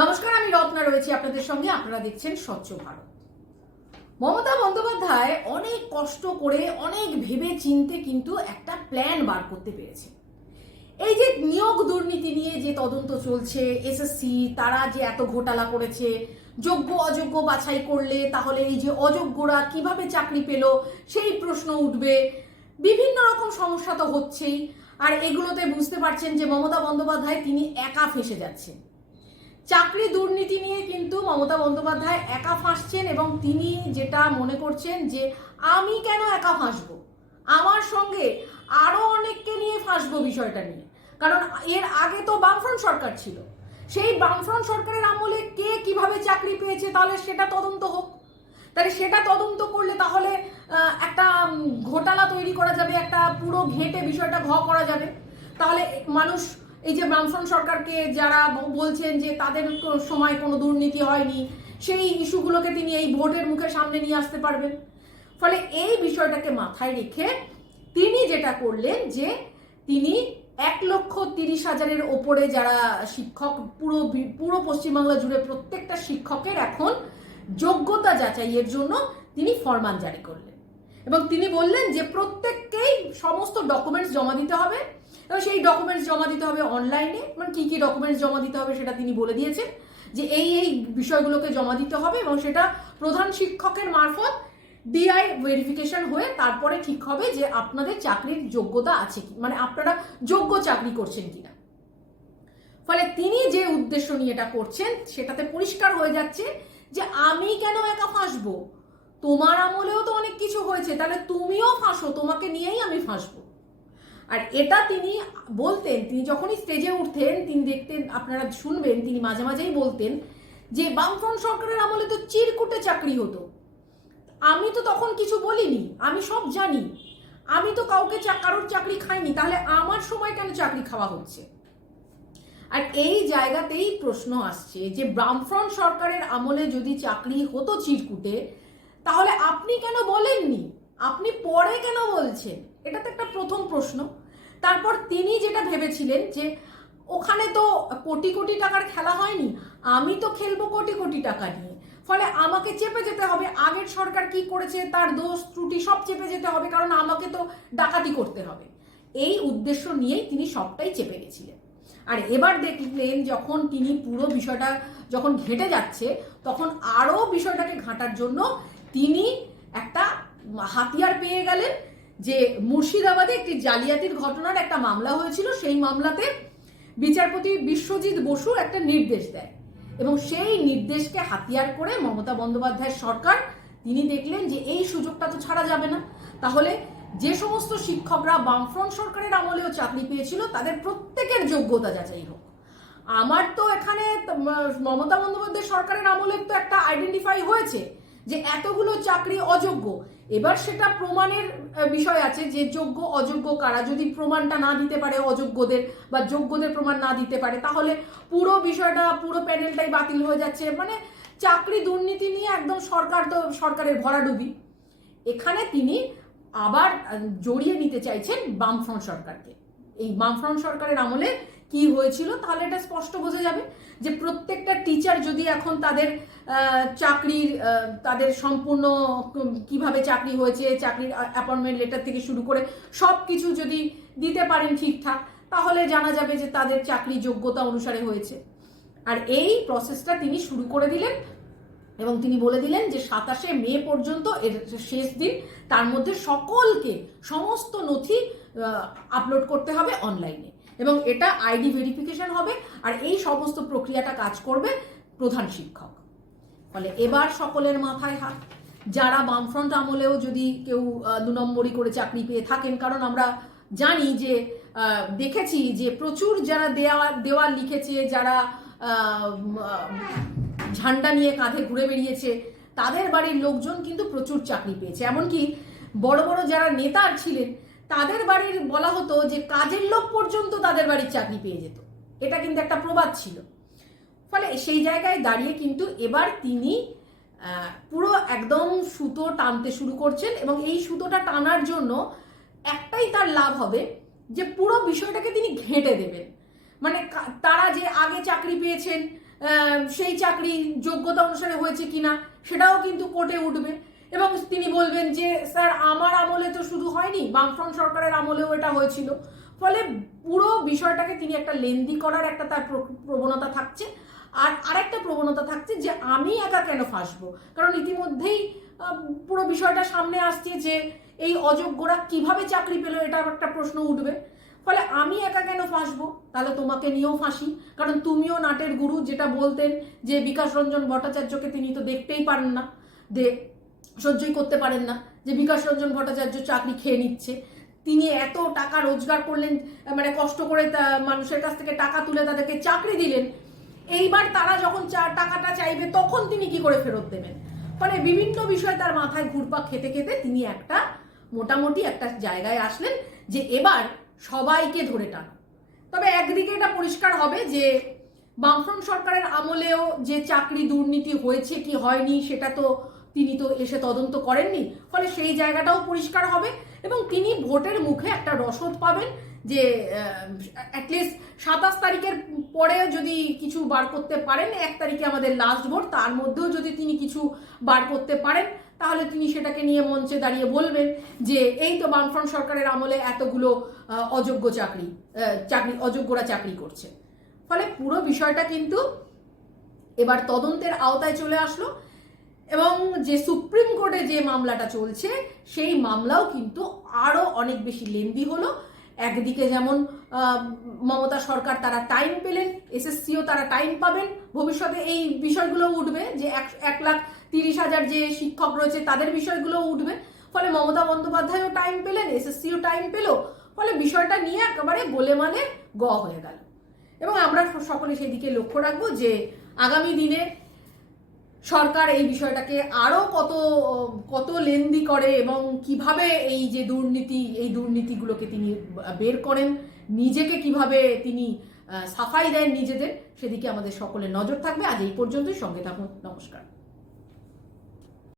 নমস্কার, আমি রত্না রয়েছি আপনাদের সঙ্গে। আপনারা দেখছেন স্বচ্ছ ভারত। মমতা বন্দ্যোপাধ্যায় অনেক কষ্ট করে, অনেক ভেবে চিনতে কিন্তু একটা প্ল্যান বার করতে পেরেছে। এই যে নিয়োগ দুর্নীতি নিয়ে যে তদন্ত চলছে, এসএসসি, তারা যে এত ঘোটালা করেছে, যোগ্য অযোগ্য বাছাই করলে তাহলে এই যে অযোগ্যরা কীভাবে চাকরি পেল, সেই প্রশ্ন উঠবে। বিভিন্ন রকম সমস্যা তো হচ্ছেই। আর এগুলোতে বুঝতে পারছেন যে মমতা বন্দ্যোপাধ্যায় তিনি একা ফেসে যাচ্ছেন। চাকরি দুর্নীতি নিয়ে কিন্তু মমতা বন্দ্যোপাধ্যায় একা ফাঁসছেন এবং তিনি যেটা মনে করছেন যে আমি কেন একা ফাঁসবো? আমার সঙ্গে আরও অনেককে নিয়ে ফাঁসবো বিষয়টা নিয়ে। কারণ এর আগে তো বামফ্রন্ট সরকার ছিল। সেই বামফ্রন্ট সরকারের আমলে কে কীভাবে চাকরি পেয়েছে তাহলে সেটা তদন্ত হোক। তাহলে সেটা তদন্ত করলে তাহলে একটা ঘোটালা তৈরি করা যাবে, একটা পুরো ঘেঁটে বিষয়টা ঘ করা যাবে। তাহলে মানুষ এই যে বামফ্রন্ট সরকারকে যারা বলছেন যে তাদের সময় কোনো দুর্নীতি হয়নি, সেই ইস্যুগুলোকে তিনি এই ভোটের মুখে সামনে নিয়ে আসতে পারবেন। ফলে এই বিষয়টাকে মাথায় রেখে তিনি যেটা করলেন যে তিনি এক লক্ষ তিরিশ হাজারের ওপরে যারা শিক্ষক, পুরো পুরো পশ্চিমবাংলা জুড়ে প্রত্যেকটা শিক্ষকের এখন যোগ্যতা যাচাইয়ের জন্য তিনি ফরমান জারি করলেন। এবং তিনি বললেন যে প্রত্যেককেই সমস্ত ডকুমেন্টস জমা দিতে হবে। এবং সেই ডকুমেন্টস জমা দিতে হবে অনলাইনে মানে কি কি ডকুমেন্টস জমা দিতে হবে সেটা তিনি বলে দিয়েছেন যে এই এই বিষয়গুলোকে জমা দিতে হবে এবং সেটা প্রধান শিক্ষকের মারফত ডিআই ভেরিফিকেশন হয়ে তারপরে ঠিক হবে যে আপনাদের চাকরির যোগ্যতা আছে কি। মানে আপনারা যোগ্য চাকরি করছেন কিনা। ফলে তিনি যে উদ্দেশ্য নিয়ে এটা করছেন, সেটাতে পরিষ্কার হয়ে যাচ্ছে যে আমি কেন একা ফাঁসবো? তোমার আমলেও তো অনেক কিছু হয়েছে, তাহলে তুমিও ফাঁসো, তোমাকে নিয়েই আমি ফাঁসবো। আর এটা তিনি বলতেন, তিনি যখনই স্টেজে উঠতেন, তিনি দেখতেন, আপনারা শুনবেন, তিনি মাঝে মাঝেই বলতেন যে, বামফ্রন্ট সরকারের আমলে তো চিরকুটে চাকরি হতো। আমি তো তখন কিছু বলিনি, আমি সব জানি। আমি তো কাউকে কারোর চাকরি খাইনি, তাহলে আমার সময় কেন চাকরি খাওয়া হচ্ছে? আর এই জায়গাতেই প্রশ্ন আসছে যে, বামফ্রন্ট সরকারের আমলে যদি চাকরি হতো চিরকুটে, তাহলে আপনি কেন বলেননি? আপনি পরে কেন বলছেন? এটা তো একটা প্রথম প্রশ্ন। তারপর তিনি যেটা ভেবেছিলেন যে, ওখানে তো কোটি কোটি টাকার খেলা হয়নি, আমি তো খেলব কোটি কোটি টাকা নিয়ে। ফলে আমাকে চেপে যেতে হবে, আগের সরকার কি করেছে, তার দোষ, ত্রুটি সব চেপে যেতে হবে, কারণ আমাকে তো ডাকাতি করতে হবে। এই উদ্দেশ্য নিয়েই তিনি সবটাই চেপে গেছিলেন। আর এবার দেখলেন যখন তিনি পুরো বিষয়টা যখন ঘেটে যাচ্ছে, তখন আরও বিষয়টাকে ঘাঁটার জন্য তিনি একটা হাতিয়ার পেয়ে গেলেন যে মুর্শিদাবাদে একটি জালিয়াতির ঘটনার একটা মামলা হয়েছিল, সেই মামলাতে বিচারপতি বিশ্বজিৎ বসু একটা নির্দেশ দেয় এবং সেই নির্দেশকে হাতিয়ার করে মমতা বন্দ্যোপাধ্যায়ের সরকার, তিনি দেখলেন যে এই সুযোগটা তো ছাড়া যাবে না। তাহলে যে সমস্ত শিক্ষকরা বামফ্রন্ট সরকারের আমলেও চাকরি পেয়েছিল, তাদের প্রত্যেকের যোগ্যতা যাচাই হোক। আমার তো এখানে মমতা বন্দ্যোপাধ্যায় সরকারের আমলে তো একটা আইডেন্টিফাই হয়েছে যে এতগুলো চাকরি অযোগ্য। এবার সেটা প্রমাণের বিষয় আছে যে যোগ্য, অযোগ্য কারা। যদি প্রমাণটা না দিতে পারে অযোগ্যদের বা যোগ্যদের প্রমাণ না দিতে পারে, তাহলে পুরো বিষয়টা, পুরো প্যানেলটাই বাতিল হয়ে যাচ্ছে। মানে চাকরি দুর্নীতি নিয়ে একদম সরকার তো, সরকারের ভরাডুবি। এখানে তিনি আবার জড়িয়ে নিতে চাইছেন বামফ্রন্ট সরকারকে। এই বামফ্রন্ট সরকারের আমলে কি হয়েছিল, তাহলে এটা স্পষ্ট বোঝা যাবে যে প্রত্যেকটা টিচার যদি এখন তাদের চাকরির তাদের সম্পূর্ণ কীভাবে চাকরি হয়েছে, চাকরির অ্যাপয়েন্টমেন্ট লেটার থেকে শুরু করে সব কিছু যদি দিতে পারেন ঠিকঠাক, তাহলে জানা যাবে যে তাদের চাকরি যোগ্যতা অনুসারে হয়েছে। আর এই প্রসেসটা তিনি শুরু করে দিলেন এবং তিনি বলে দিলেন যে সাতাশে মে পর্যন্ত এর শেষ দিন, তার মধ্যে সকলকে সমস্ত নথি আপলোড করতে হবে অনলাইনে এবং এটা আইডি ভেরিফিকেশন হবে আর এই সমস্ত প্রক্রিয়াটা কাজ করবে প্রধান শিক্ষক। ফলে এবার সকলের মাথায় হাত। যারা বামফ্রন্ট আমলেও যদি কেউ দু নম্বরই করে চাকরি পেয়ে থাকেন, কারণ আমরা জানি যে দেখেছি যে প্রচুর যারা দেওয়া দেওয়াল লিখেছে, যারা ঝান্ডা নিয়ে কাঁধে ঘুরে বেরিয়েছে তাদের বাড়ির লোকজন কিন্তু প্রচুর চাকরি পেয়েছে। এমনকি বড় বড় যারা নেতা ছিলেন তাদের বাড়ির বলা হতো যে কাজের লোক পর্যন্ত তাদের বাড়ির চাকরি পেয়ে যেত। এটা কিন্তু একটা প্রবাদ ছিল। ফলে সেই জায়গায় দাঁড়িয়ে কিন্তু এবার তিনি পুরো একদম সুতো টানতে শুরু করছেন এবং এই সুতোটা টানার জন্য একটাই তার লাভ হবে যে পুরো বিষয়টাকে তিনি ঘেঁটে দেবেন। মানে তারা যে আগে চাকরি পেয়েছেন সেই চাকরি যোগ্যতা অনুসারে হয়েছে কিনা, সেটাও কিন্তু কোর্টে উঠবে। এবং তিনি বলবেন যে, স্যার, আমার আমলে তো শুধু হয়নি, বামফ্রন্ট সরকারের আমলেও এটা হয়েছিল। ফলে পুরো বিষয়টাকে তিনি একটা লেন্দি করার একটা তার প্র- প্রবণতা থাকছে। আর আরেকটা প্রবণতা থাকছে যে, আমি একা কেন ফাঁসবো? কারণ ইতিমধ্যেই পুরো বিষয়টা সামনে আসছে যে, এই অযোগ্যরা কীভাবে চাকরি পেল এটা একটা প্রশ্ন উঠবে। ফলে আমি একা কেন ফাঁসবো? তাহলে তোমাকে নিয়েও ফাঁসি। কারণ তুমিও নাটের গুরু, যেটা বলতেন যে, বিকাশ রঞ্জন ভট্টাচার্যকে তিনি তো দেখতেই পারেন না। সহ্যই করতে পারেন না। যে বিকাশ রঞ্জন ভট্টাচার্য চাকরি খেয়ে নিচ্ছে। তিনি এত টাকা রোজগার করলেন মানে কষ্ট করে মানুষের কাছ থেকে টাকা তুলে তাদেরকে চাকরি দিলেন। এইবার তারা যখন টাকাটা চাইবে, তখন তিনি কি করে ফেরত দেবেন? ফলে বিভিন্ন বিষয় তার মাথায় ঘুরপাক খেতে খেতে তিনি একটা মোটামুটি একটা জায়গায় আসলেন যে এবার সবাইকে ধরে টান। তবে একদিকে এটা পরিষ্কার হবে যে বামফ্রন্ট সরকারের আমলেও যে চাকরি দুর্নীতি হয়েছে কি হয়নি, সেটা তো তিনি তো এসে তদন্ত করেননি, ফলে সেই জায়গাটাও পরিষ্কার হবে এবং তিনি ভোটের মুখে একটা রসদ পাবেন যে অ্যাটলিস্ট সাতাশ তারিখের পরে যদি কিছু বার করতে পারেন, এক তারিখে আমাদের লাস্ট ভোট, তার মধ্যেও যদি তিনি কিছু বার করতে পারেন, তাহলে তিনি সেটাকে নিয়ে মঞ্চে দাঁড়িয়ে বলবেন যে, এই তো বামফ্রন্ট সরকারের আমলে এতগুলো অযোগ্য চাকরি চাকরি, অযোগ্যরা চাকরি করছে। ফলে পুরো বিষয়টা কিন্তু এবার তদন্তের আওতায় চলে আসলো। এবং যে সুপ্রিম কোর্টে যে মামলাটা চলছে, সেই মামলাও কিন্তু আরও অনেক বেশি লেন্দি হলো। একদিকে যেমন মমতা সরকার তারা টাইম পেলেন, এসএসসিও তারা টাইম পাবেন। ভবিষ্যতে এই বিষয়গুলো উঠবে যে এক এক লাখ তিরিশ হাজার যে শিক্ষক রয়েছে তাদের বিষয়গুলো উঠবে। ফলে মমতা বন্দ্যোপাধ্যায়ও টাইম পেলেন, এসএসসিও টাইম পেল। ফলে বিষয়টা নিয়ে একেবারে গোলে মানে গ হয়ে গেল। এবং আমরা সকলে সেদিকে লক্ষ্য রাখব যে আগামী দিনে সরকার এই বিষয়টাকে আরও কত কত লেন্দি করে এবং কীভাবে এই যে দুর্নীতি, এই দুর্নীতিগুলোকে তিনি বের করেন, নিজেকে কীভাবে তিনি সাফাই দেন নিজেদের, সেদিকে আমাদের সকলের নজর থাকবে। আজ এই পর্যন্তই। সঙ্গে থাকুন। নমস্কার।